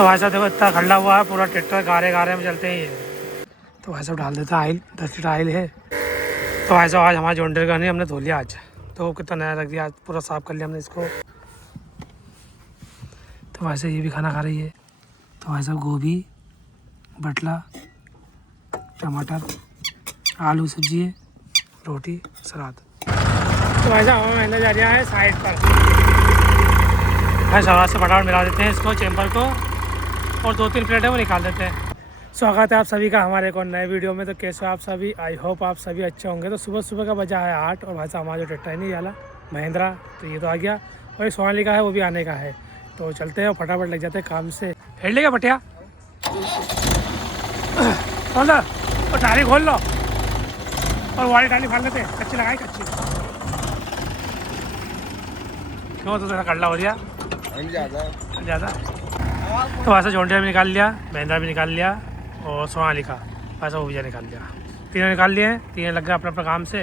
तो भाई साहब देखो इतना खड़ा हुआ है, पूरा ट्रैक्टर गारे गारे में चलते हैं ये। तो भाई साहब डाल देता है आयल, 10 लीटर आयल है। तो भाई साहब आज हमारा जॉन डीरे का नहीं हमने धो लिया आज, तो कितना नया रख दिया, आज पूरा साफ़ कर लिया हमने इसको। तो भाई साहब ये भी खाना खा रही है। तो भाई साहब गोभी, बटला, टमाटर, आलू सब्जी है, रोटी, सलाद। तो भाई साहब हमें मैंने जा रहा है साइड पर। भाई साहब से फटाफट मिला देते हैं इसको, चैम्बर को, और 2-3 प्लेट है वो निकाल देते हैं। स्वागत है आप सभी का हमारे एक और नए वीडियो में। तो कैसे हो आप सभी? आई होप आप सभी अच्छे होंगे। तो सुबह सुबह का बजा है 8 और भाई साहब हमारा जो ट्रैक्टर है नहीं वाला महिंद्रा, तो ये तो आ गया, और एक सोनाली का है वो भी आने का है। तो चलते हैं और फटाफट लग जाते हैं काम से। हेड लेगा बटिया, खोल लो और टाली खोल लो, और वाली टाली फाड़ लेते हैं, कच्ची लगाई कच्ची। क्यों तो थोड़ा कड़ला हो गया ज़्यादा। तो वैसा जॉन्डियर भी निकाल लिया, महिंद्रा भी निकाल लिया, और सोनाली का वैसा वो भी निकाल लिया। तीनों निकाल लिए हैं, तीनों लग गए अपने अपने काम से,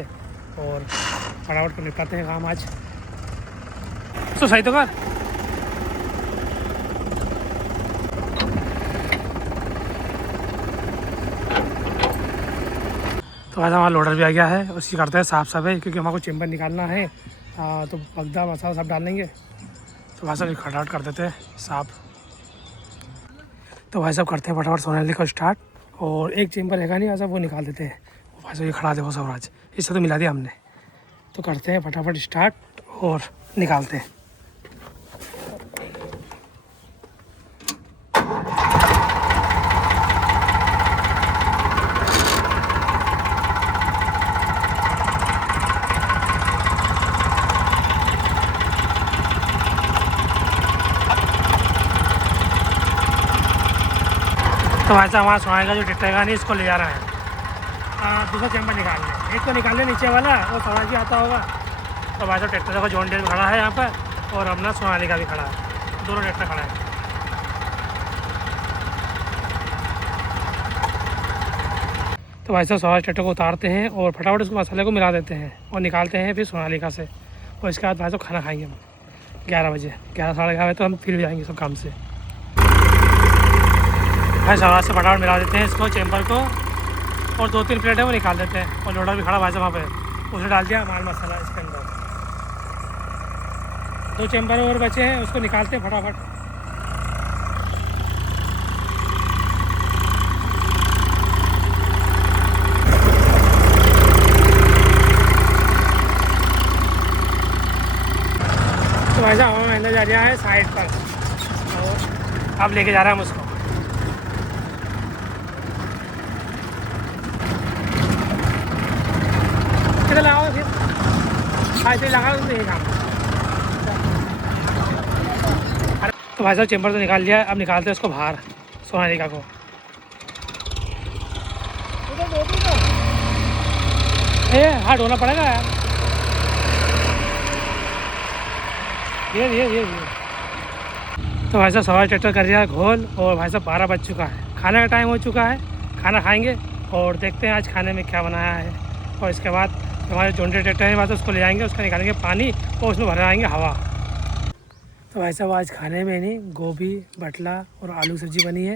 और फटाफट को निपटाते हैं काम आज। तो सही तो कर। तो वैसा हमारा लोडर भी आ गया है, उसी करते हैं साफ सफाई, क्योंकि हमारे को चैम्बर निकालना है। तो बगदा मसाला सब डाल लेंगे, तो वैसा खटाखट कर देते हैं साफ। तो भाई साहब करते हैं फटाफट सोनाली का स्टार्ट, और एक चैम्बर रहेगा नहीं वैसा वो निकाल देते हैं। भाई साहब ये खड़ा देखो स्वराज, इससे तो मिला दिया हमने। तो करते हैं फटाफट स्टार्ट और निकालते हैं। तो भाई साहब हमारा सोनाली का जो ट्रैक्टर है नहीं इसको ले जा रहा है दूसरा चैम्बर निकालने। एक तो निकालने नीचे वाला, वो समझ ही आता होगा। तो भाई साहब ट्रैक्टर का जॉन डीरे भी खड़ा है यहाँ पर, और अपना सोनाली का भी खड़ा है, दोनों ट्रैक्टर खड़ा है। तो भाई साहब सोनाली ट्रैक्टर को उतारते हैं और फटाफट उसको मसाले को मिला देते हैं, और निकालते हैं फिर सोनालिका से। और इसके बाद भाई साहब खाना खाएंगे हम 11 बजे, 11 साढ़े 11 बजे तो हम फिर जाएंगे सब काम से। भाई साहब से फटाफट मिला देते हैं इसको, चैम्बर को, और 2-3 प्लेट है वो निकाल देते हैं। और लोडर भी खड़ा भाई साहब वहाँ पे, उसने डाल दिया माल मसाला इसके अंदर। 2 चैम्बर और बचे हैं, उसको निकालते हैं फटाफट। तो भाई साहब हमें अंदर जा रहा है साइड पर, और अब लेके जा रहे हैं हम उसको। लगाओ फिर ऐसे लगाओ नहीं काम। तो भाई साहब चैम्बर तो निकाल लिया, अब निकालते हैं उसको बाहर सोनालिका को। हाथ धोना पड़ेगा यार, ये तो भाई साहब सवाल ट्रैक्टर कर दिया घोल, और भाई साहब 12 बज चुका है, खाने का टाइम हो चुका है। खाना खाएंगे और देखते हैं आज खाने में क्या बनाया है। और इसके बाद हमारे जॉन डीरे ट्रैक्टर है बात, उसको ले जाएंगे, उसका निकालेंगे पानी, और उसमें भराएंगे हवा। तो भाई साहब आज खाने में नहीं गोभी, बटला और आलू सब्जी बनी है।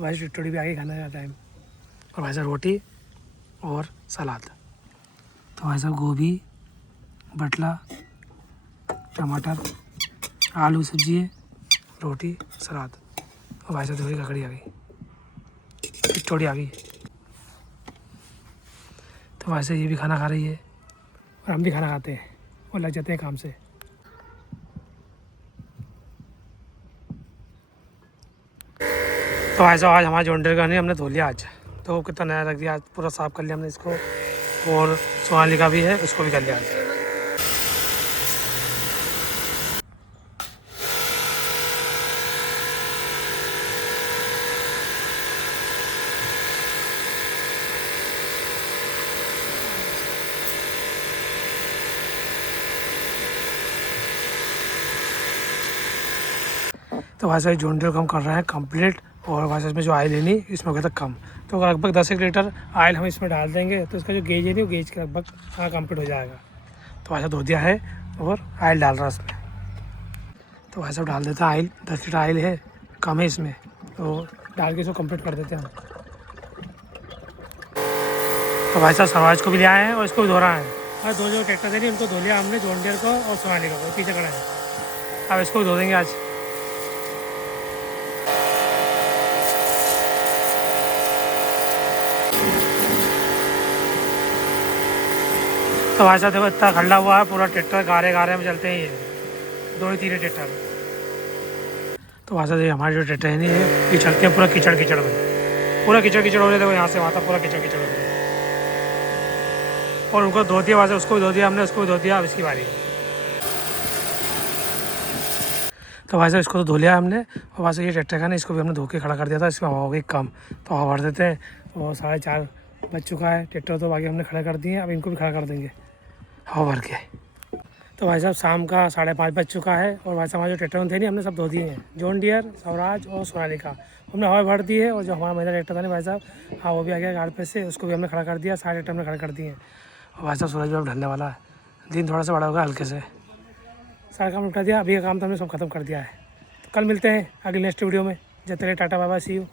भाई टिट्टोड़ी भी आगे खाने का टाइम, और भाई साहब रोटी और सलाद। तो भाई साहब गोभी, बटला, टमाटर, आलू सब्जी है, रोटी, सलाद। और भाई साहब थोड़ी ककड़ी आ गई, टिट्टोड़ी आ गई। तो भाई साहब ये भी खाना खा रही है, और हम भी खाना खाते हैं और लग जाते हैं काम से। तो भाई साहब आज हमारा जॉन डीरे का नहीं हमने धो लिया आज, तो कितना नया रख दिया, आज पूरा साफ़ कर लिया हमने इसको। और सोनाली का भी है, उसको भी कर लिया आज। तो भाई साहब जॉन डीरे को हम कर रहे हैं कंप्लीट, और भाई साहब इसमें जो आयल है नहीं इसमें हो गया था कम, तो लगभग 10 लीटर आयल हम इसमें डाल देंगे, तो इसका जो गेज है नहीं वो गेज के लगभग कंप्लीट हो जाएगा। तो भाई साहब धो दिया है और आयल डाल रहा है उसमें। तो भाई साहब डाल देता है आयल, 10 लीटर आयल है, कम है इसमें, तो डाल के इसको कंप्लीट कर देते हैं हम। तो भाई साहब स्वराज को भी ले आए हैं और इसको भी धो रहा है। और दो जो ट्रैक्टर थे नहीं उनको धो लिया हमने, जॉन डियर को और सोनालिका को, पीछे खड़ा है। अब इसको भी धो देंगे आज। तो भाई साहब देखो इतना खल्ला हुआ है, पूरा ट्रैक्टर गारे गारे में चलते हैं ये, 2 ही 3 ट्रैक्टर। तो भाई साहब हमारे जो ट्रैक्टर है नहीं ये चलते हैं पूरा कीचड़ कीचड़ में, पूरा कीचड़ कीचड़ हो रहे थे, यहाँ से वहाँ तक पूरा कीचड़ कीचड़ हो रहे। और उनको धो दिया वहाँ से, उसको भी धो दिया हमने, उसको भी धो दिया। अब इसकी बारी है। तो भाई साहब इसको तो धो लिया हमने, और वहाँ से ये ट्रैक्टर का ना इसको भी हमने धो के खड़ा कर दिया था, इसमें हवा हो गई कम, तो हवा भर देते हैं। और 4:30 बज चुका है, ट्रैक्टर तो बाकी हमने खड़ा कर दिए, अब इनको भी खड़ा कर देंगे हवा भर के। तो भाई साहब शाम का 5:30 बज चुका है, और भाई साहब हमारे जो ट्रैक्टर थे नहीं हमने सब धो दिए हैं, जॉन डियर, स्वराज और सोनालिका हमने हवा भर दी है। और जो हमारा महिला ट्रैक्टर था ना भाई साहब, हाँ वो भी आ गया गाड़ पे से, उसको भी हमने खड़ा कर दिया, 4 ट्रैक्टर हमने खड़ा कर दिए हैं। और भाई साहब सूरज भी अब ढलने वाला है, दिन थोड़ा सा बड़ा होगा हल्के से। सारा काम उठा दिया, अभी का काम तो हमने सब खत्म कर दिया है। तो कल मिलते हैं अगले नेक्स्ट वीडियो में। जब तक टाटा बाय बाय, सी यू।